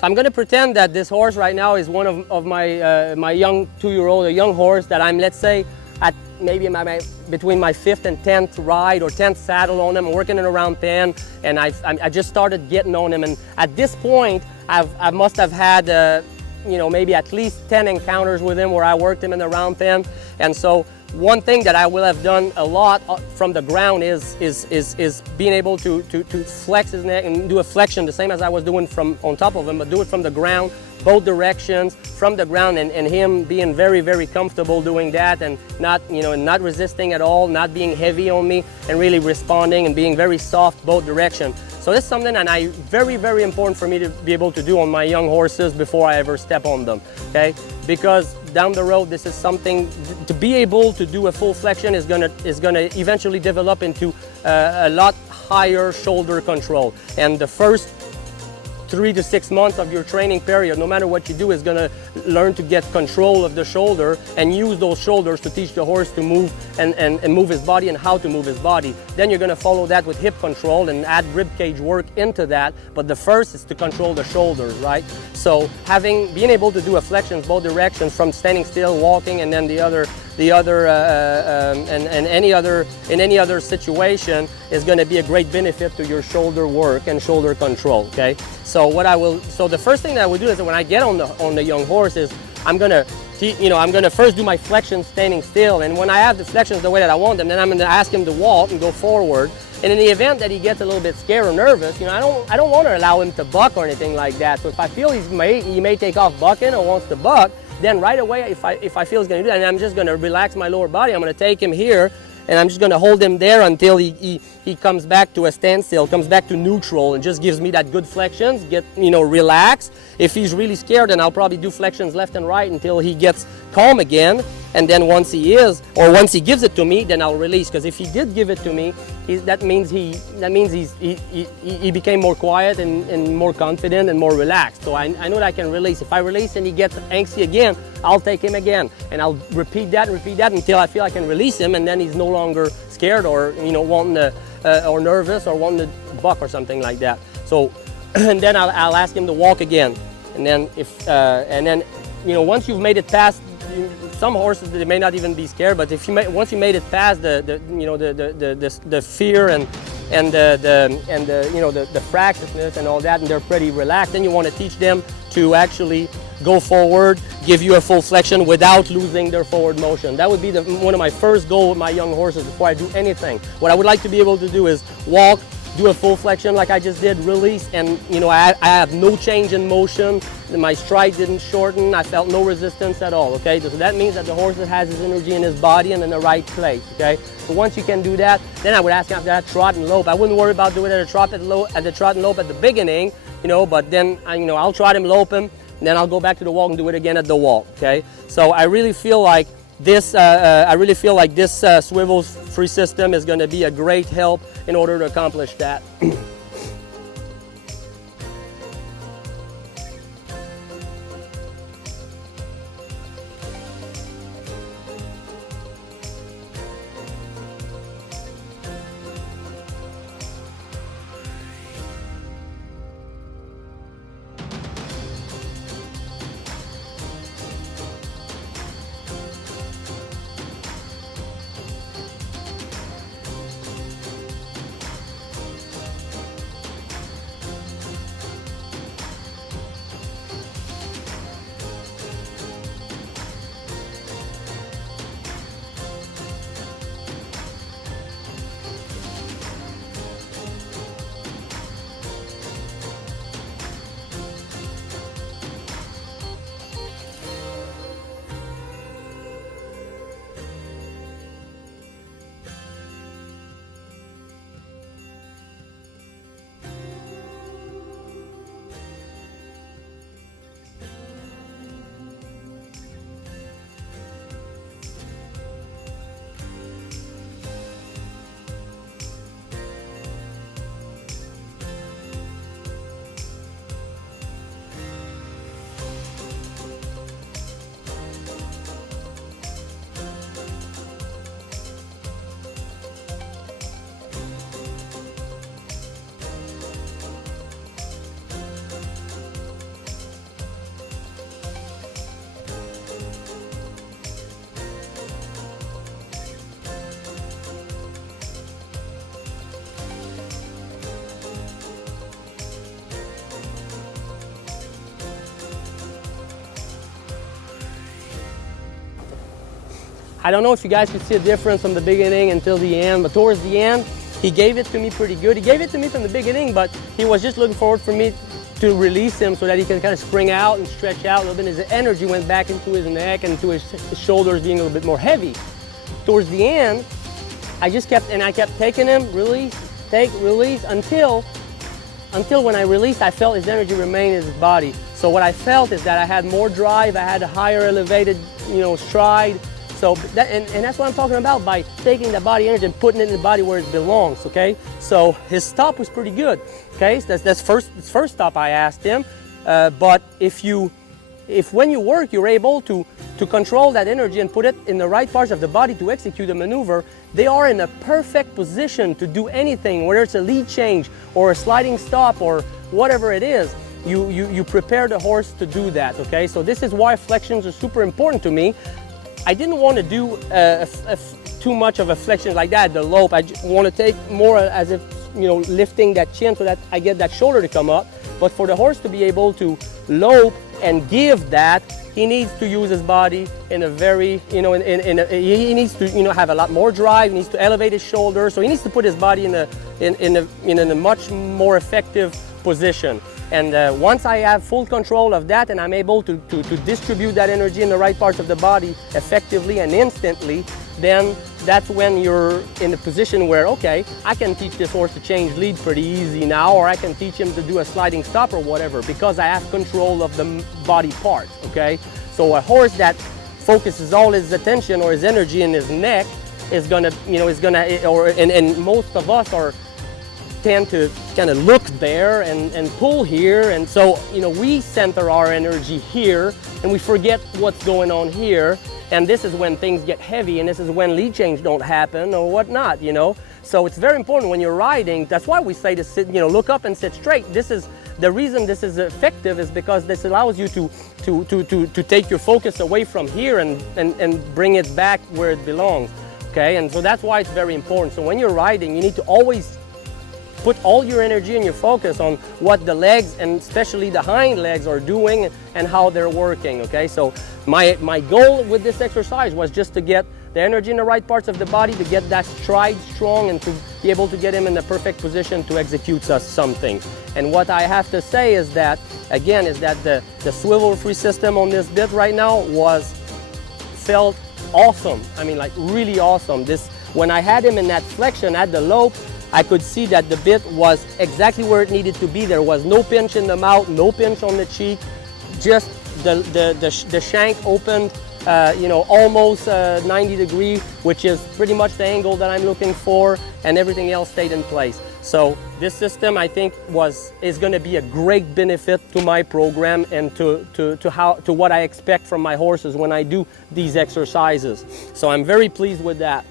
So I'm going to pretend that this horse right now is one of my my young 2-year-old, a young horse that I'm, let's say, at maybe between my 5th and 10th ride or 10th saddle on him. I'm working in around pen, and I just started getting on him. And at this point, I must have had you know, maybe at least 10 encounters with him where I worked him in the round pen. And so one thing that I will have done a lot from the ground is being able to flex his neck and do a flexion, the same as I was doing from on top of him, but do it from the ground, both directions, from the ground, and him being very, very comfortable doing that, and not, you know, not resisting at all, not being heavy on me, and really responding and being very soft both directions. So this is something that very, very important for me to be able to do on my young horses before I ever step on them, okay? Because down the road, this is something, to be able to do a full flexion is gonna eventually develop into a lot higher shoulder control. And the first 3 to 6 months of your training period, no matter what you do, is going to learn to get control of the shoulder and use those shoulders to teach the horse to move and move his body and how to move his body. Then you're going to follow that with hip control and add rib cage work into that. But the first is to control the shoulders, right? So being able to do a flexion both directions, from standing still, walking, and then in any other situation, is going to be a great benefit to your shoulder work and shoulder control. Okay. So the first thing that I would do is that when I get on the young horse is I'm gonna first do my flexion standing still, and when I have the flexions the way that I want them, then I'm gonna ask him to walk and go forward. And in the event that he gets a little bit scared or nervous, you know, I don't want to allow him to buck or anything like that. So if I feel he may take off bucking or wants to buck, then right away, if I feel he's going to do that, and I'm just going to relax my lower body, I'm going to take him here, and I'm just going to hold him there until he comes back to a standstill, comes back to neutral, and just gives me that good flexions, relax. If he's really scared, then I'll probably do flexions left and right until he gets calm again. And then once he gives it to me, then I'll release. Because if he did give it to me, that means he became more quiet and more confident and more relaxed. So I know that I can release. If I release and he gets angsty again, I'll take him again, and I'll repeat that until I feel I can release him, and then he's no longer scared or wanting to or nervous or wanting to buck or something like that. So and then I'll ask him to walk again, and then once you've made it past. Some horses, they may not even be scared, but once you made it past the fear and the fractiousness and all that, and they're pretty relaxed, then you want to teach them to actually go forward, give you a full flexion without losing their forward motion. That would be one of my first goals with my young horses before I do anything. What I would like to be able to do is walk, do a full flexion like I just did, release, and I have no change in motion. My stride didn't shorten. I felt no resistance at all. Okay, so that means that the horse has his energy in his body and in the right place. Okay, so once you can do that, then I would ask him after that trot and lope. I wouldn't worry about doing it at the trot and lope at the beginning, but then I'll trot him, lope him, and then I'll go back to the walk and do it again at the walk. Okay, so I really feel like this Swivel-Free system is going to be a great help in order to accomplish that. I don't know if you guys could see a difference from the beginning until the end, but towards the end, he gave it to me pretty good. He gave it to me from the beginning, but he was just looking forward for me to release him so that he can kind of spring out and stretch out a little bit. His energy went back into his neck and to his shoulders being a little bit more heavy. Towards the end, I kept taking him, release, take, release, until when I released, I felt his energy remain in his body. So what I felt is that I had more drive, I had a higher elevated, stride. So that's what I'm talking about by taking the body energy and putting it in the body where it belongs, okay? So his stop was pretty good, okay? So that's first stop I asked him. But if when you work, you're able to control that energy and put it in the right parts of the body to execute a maneuver, they are in a perfect position to do anything, whether it's a lead change or a sliding stop or whatever it is. You prepare the horse to do that, okay? So this is why flexions are super important to me. I didn't want to do too much of a flexion like that, the lope. I just want to take more as if, lifting that chin so that I get that shoulder to come up. But for the horse to be able to lope and give that, he needs to use his body in a very, he needs to, have a lot more drive. He needs to elevate his shoulder. So he needs to put his body in a much more effective position. And once I have full control of that and I'm able to distribute that energy in the right parts of the body effectively and instantly, then that's when you're in a position where, okay, I can teach this horse to change lead pretty easy now, or I can teach him to do a sliding stop or whatever, because I have control of the body parts, okay? So a horse that focuses all his attention or his energy in his neck is gonna, and most of us tend to kind of look there and pull here, and so we center our energy here and we forget what's going on here, and this is when things get heavy and this is when lead change don't happen or whatnot. So it's very important when you're riding. That's why we say to sit, look up and sit straight. This is the reason this is effective, is because this allows you to take your focus away from here and bring it back where it belongs, okay? And so that's why it's very important. So when you're riding, you need to always put all your energy and your focus on what the legs, and especially the hind legs, are doing and how they're working, okay? So my goal with this exercise was just to get the energy in the right parts of the body, to get that stride strong and to be able to get him in the perfect position to execute something. And what I have to say is that, again, the swivel-free system on this bit right now felt awesome. I mean, like really awesome. When I had him in that flexion at the lope, I could see that the bit was exactly where it needed to be. There was no pinch in the mouth, no pinch on the cheek, just the shank opened, almost 90 degree, which is pretty much the angle that I'm looking for, and everything else stayed in place. So this system, I think, is going to be a great benefit to my program and to what I expect from my horses when I do these exercises. So I'm very pleased with that.